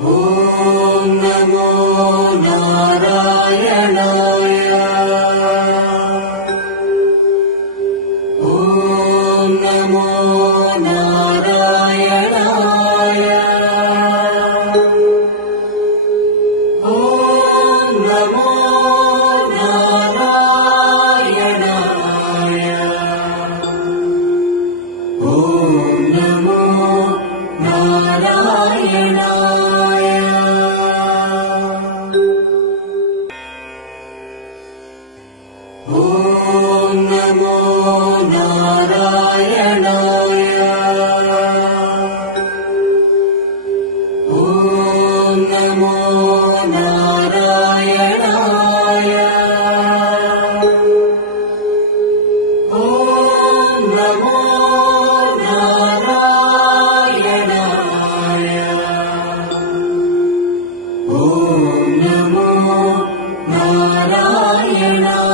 नमो नारायणाय। ॐ नमो नारायणाय। ॐ नमो नारायणाय। ॐ नमो नारायणाय नमो नारायणाय। ॐ नमो नारायणाय। ॐ नमो नारायणाय। ॐ नमो नारायणाय